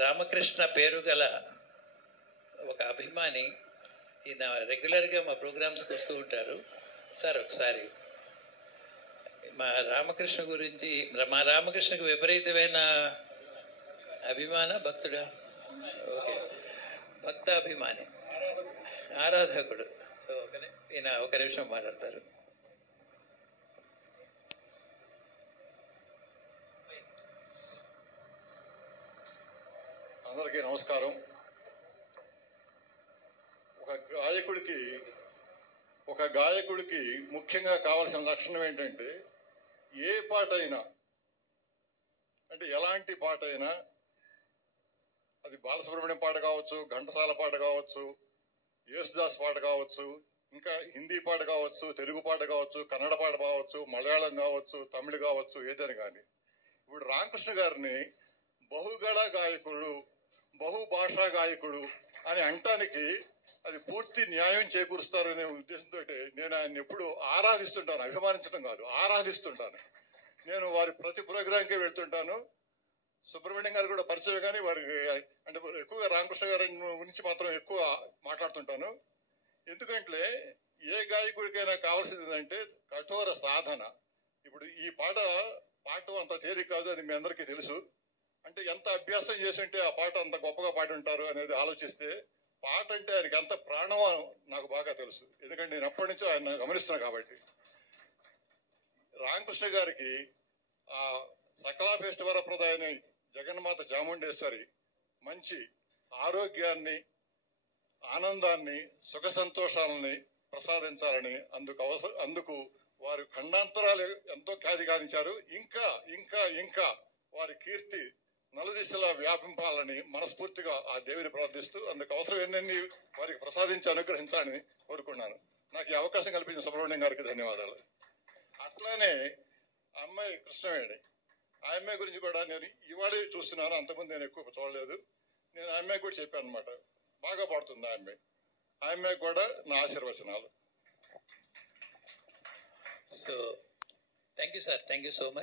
రామకృష్ణ పేరు గల ఒక అభిమాని ఈయన రెగ్యులర్గా మా ప్రోగ్రామ్స్కి వస్తూ ఉంటారు. సార్ ఒకసారి మా రామకృష్ణ గురించి, మా రామకృష్ణకు విపరీతమైన అభిమాన భక్తుడా? ఓకే, భక్తాభిమాని, ఆరాధకుడు. సో ఈయన ఒక నిమిషం మాట్లాడతారు. అందరికీ నమస్కారం. ఒక గాయకుడికి ముఖ్యంగా కావాల్సిన లక్షణం ఏంటంటే, ఏ పాట అయినా, అంటే ఎలాంటి పాట అయినా, అది బాలసుబ్రహ్మణ్యం పాట కావచ్చు, ఘంటసాల పాట కావచ్చు, యేసుదాస్ పాట కావచ్చు, ఇంకా హిందీ పాట కావచ్చు, తెలుగు పాట కావచ్చు, కన్నడ పాట కావచ్చు, మలయాళం కావచ్చు, తమిళ కావచ్చు, ఏదైనా కానీ. ఇప్పుడు రామకృష్ణ గారిని బహుగళ గాయకుడు, బహుభాషా గాయకుడు అని అంటానికి అది పూర్తి న్యాయం చేకూరుస్తారనే ఉద్దేశంతో నేను ఆయన ఎప్పుడు ఆరాధిస్తుంటాను. అభిమానించడం కాదు, ఆరాధిస్తుంటాను. నేను వారి ప్రతి ప్రోగ్రాంకి వెళ్తుంటాను. సుబ్రహ్మణ్యం గారు కూడా పరిచయం, కానీ వారికి అంటే ఎక్కువగా రామకృష్ణ గారి గురించి మాత్రం ఎక్కువ మాట్లాడుతుంటాను. ఎందుకంటే ఏ గాయకుడికైనా కావాల్సింది ఏంటంటే కఠోర సాధన. ఇప్పుడు ఈ పాడటం అంత తేలిక కాదు, అది మీ అందరికీ తెలుసు. అంటే ఎంత అభ్యాసం చేసి ఉంటే ఆ పాట అంత గొప్పగా పాడి ఉంటారు అనేది ఆలోచిస్తే, పాట అంటే ఆయనకి ఎంత ప్రాణమో నాకు బాగా తెలుసు. ఎందుకంటే నేను ఎప్పటి నుంచో ఆయన గమనిస్తున్నాను కాబట్టి. రామకృష్ణ గారికి ఆ సకలాభీష్టవరప్రదాయని జగన్మాత చాముండేశ్వరి మంచి ఆరోగ్యాన్ని, ఆనందాన్ని, సుఖ సంతోషాలని ప్రసాదించాలని, అందుకు వారి ఖండాంతరాలు ఎంతో ఖ్యాతి గావించారు. ఇంకా ఇంకా ఇంకా వారి కీర్తి నలుదిశలా వ్యాపింపాలని మనస్ఫూర్తిగా ఆ దేవిని ప్రార్థిస్తూ, అందుకు అవసరం ఎన్నెన్ని వారికి ప్రసాదించి అనుగ్రహించాలని కోరుకున్నాను. నాకు ఈ అవకాశం కల్పించిన సుబ్రహ్మణ్యం గారికి ధన్యవాదాలు. అట్లానే అమ్మాయి కృష్ణవేణి, ఆ అమ్మాయి గురించి కూడా నేను ఇవాళే చూస్తున్నాను, అంతకుముందు నేను ఎక్కువ చూడలేదు. నేను ఆ అమ్మాయి కూడా చెప్పాను అనమాట, బాగా పాడుతుంది ఆ అమ్మాయి. ఆ అమ్మాయికి కూడా నా ఆశీర్వచనాలు. So thank you sir, thank you so much.